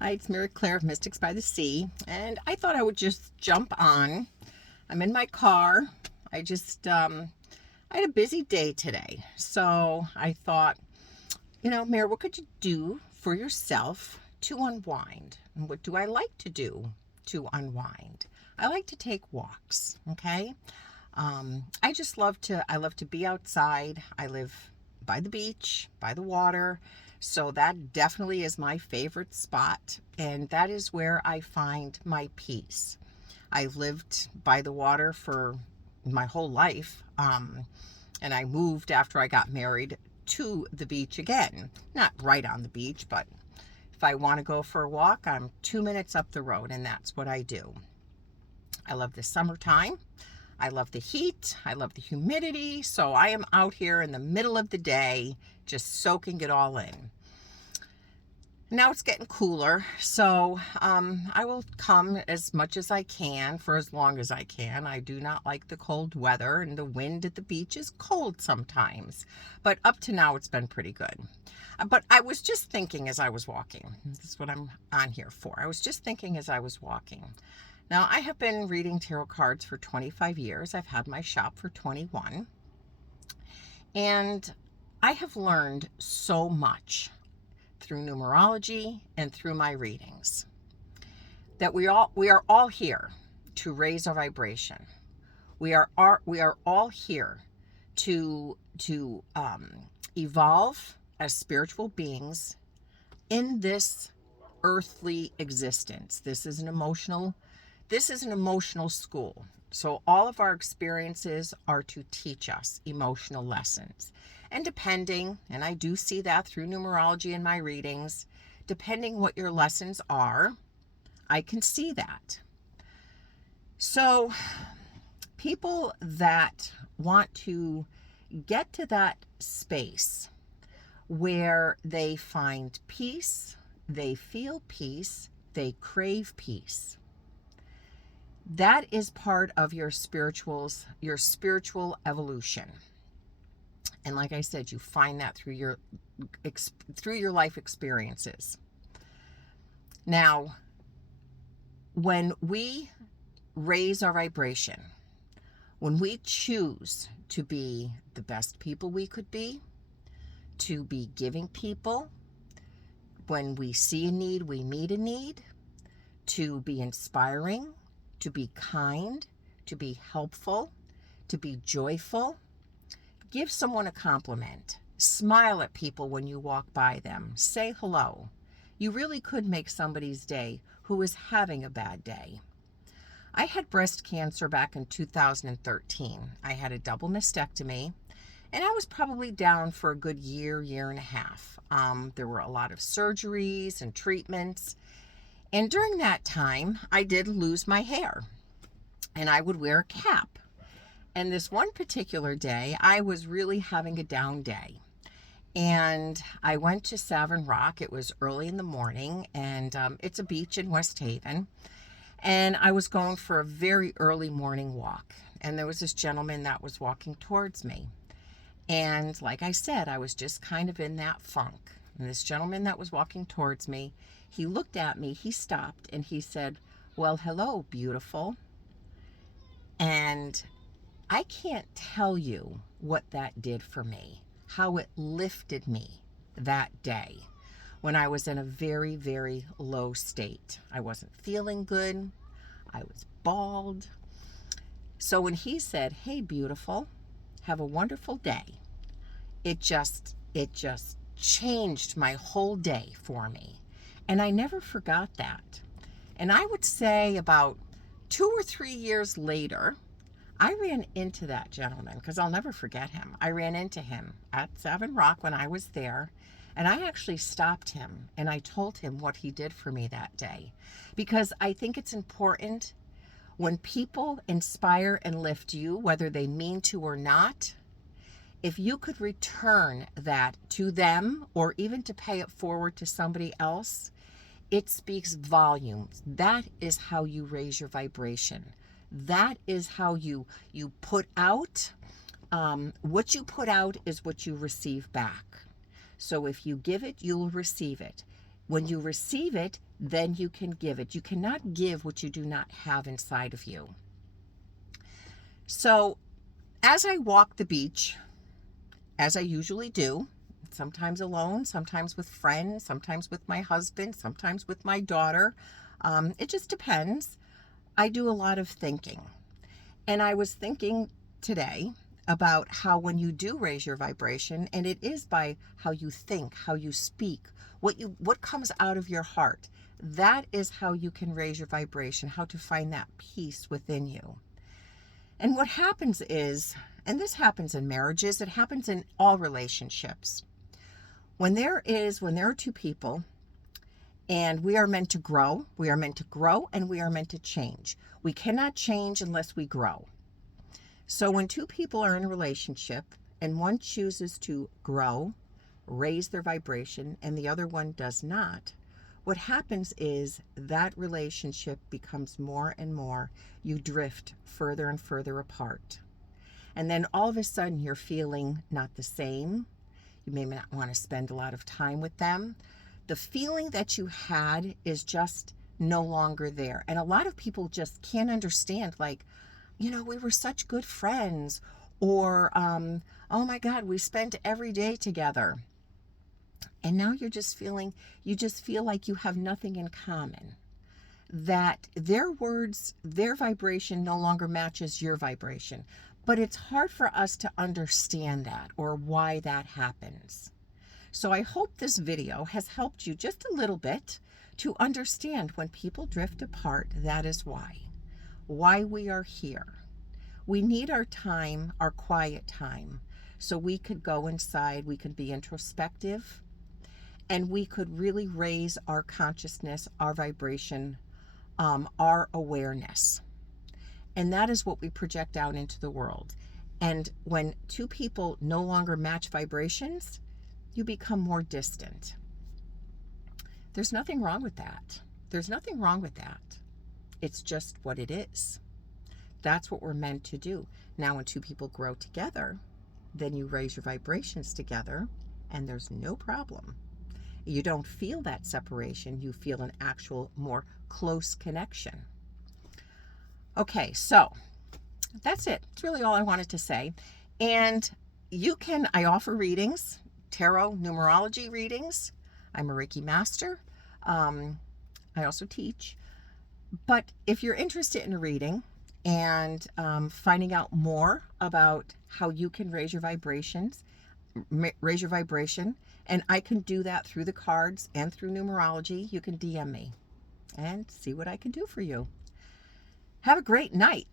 Hi, it's Mary Claire of Mystics by the Sea, and I thought I would just jump on. I'm in my car. I had a busy day today, so I thought, Mary, what could you do for yourself to unwind? And what do I like to do to unwind? I like to take walks, okay? I love to be outside. I live by the beach, by the water. So that definitely is my favorite spot. And that is where I find my peace. I've lived by the water for my whole life. And I moved after I got married to the beach again. Not right on the beach, but if I want to go for a walk, I'm 2 minutes up the road, and that's what I do. I love the summertime. I love the heat. I love the humidity. So I am out here in the middle of the day just soaking it all in. Now it's getting cooler, so I will come as much as I can for as long as I can. I do not like the cold weather, and the wind at the beach is cold sometimes. But up to now, it's been pretty good. But I was just thinking as I was walking. This is what I'm on here for. I was just thinking as I was walking. Now, I have been reading tarot cards for 25 years. I've had my shop for 21. And I have learned so much through numerology and through my readings that we are all here to raise our vibration. We are all here to evolve as spiritual beings in this earthly existence. This is an emotional school. So all of our experiences are to teach us emotional lessons. And and I do see that through numerology in my readings, depending what your lessons are, I can see that. So people that want to get to that space where they find peace, they feel peace, they crave peace. That is part of your spiritual evolution. And like I said, you find that through your life experiences. Now, when we raise our vibration, when we choose to be the best people we could be, to be giving people, when we see a need, we meet a need, to be inspiring, to be kind, to be helpful, to be joyful. Give someone a compliment. Smile at people when you walk by them. Say hello. You really could make somebody's day who is having a bad day. I had breast cancer back in 2013. I had a double mastectomy, and I was probably down for a good year and a half. There were a lot of surgeries and treatments. And during that time, I did lose my hair, and I would wear a cap. And this one particular day, I was really having a down day. And I went to Savin Rock. It was early in the morning, and it's a beach in West Haven. And I was going for a very early morning walk. And there was this gentleman that was walking towards me. And like I said, I was just kind of in that funk. And this gentleman that was walking towards me, he looked at me, he stopped, and he said, "Well, hello, beautiful." And I can't tell you what that did for me, how it lifted me that day when I was in a very, very low state. I wasn't feeling good. I was bald. So when he said, "Hey, beautiful, have a wonderful day," it just changed my whole day for me. And I never forgot that. And I would say about 2 or 3 years later, I ran into that gentleman, because I'll never forget him. I ran into him at Savin Rock when I was there, and I actually stopped him and I told him what he did for me that day. Because I think it's important when people inspire and lift you, whether they mean to or not, if you could return that to them or even to pay it forward to somebody else, it speaks volumes. That is how you raise your vibration. That is how you put out. What you put out is what you receive back. So if you give it, you'll receive it. When you receive it, then you can give it. You cannot give what you do not have inside of you. So as I walk the beach, as I usually do, sometimes alone, sometimes with friends, sometimes with my husband, sometimes with my daughter, it just depends. I do a lot of thinking. And I was thinking today about how when you do raise your vibration, and it is by how you think, how you speak, what comes out of your heart, that is how you can raise your vibration, how to find that peace within you. And what happens is, and this happens in marriages, it happens in all relationships. When there are two people and we are meant to grow, and we are meant to change. We cannot change unless we grow. So when two people are in a relationship and one chooses to grow, raise their vibration, and the other one does not, what happens is that relationship becomes more and more, you drift further and further apart. And then all of a sudden you're feeling not the same. You may not want to spend a lot of time with them. The feeling that you had is just no longer there. And a lot of people just can't understand, like, we were such good friends, or, oh my God, we spent every day together. And now you just feel like you have nothing in common. That their words, their vibration no longer matches your vibration. But it's hard for us to understand that or why that happens. So I hope this video has helped you just a little bit to understand when people drift apart, that is why we are here. We need our time, our quiet time, so we could go inside, we could be introspective, and we could really raise our consciousness, our vibration, our awareness. And that is what we project out into the world. And when two people no longer match vibrations, you become more distant. There's nothing wrong with that. It's just what it is. That's what we're meant to do. Now, when two people grow together, then you raise your vibrations together, and there's no problem. You don't feel that separation. You feel an actual more close connection. Okay, so that's it. It's really all I wanted to say. And I offer readings, tarot, numerology readings. I'm a Reiki master. I also teach. But if you're interested in a reading and finding out more about how you can raise your vibration, and I can do that through the cards and through numerology, you can DM me and see what I can do for you. Have a great night.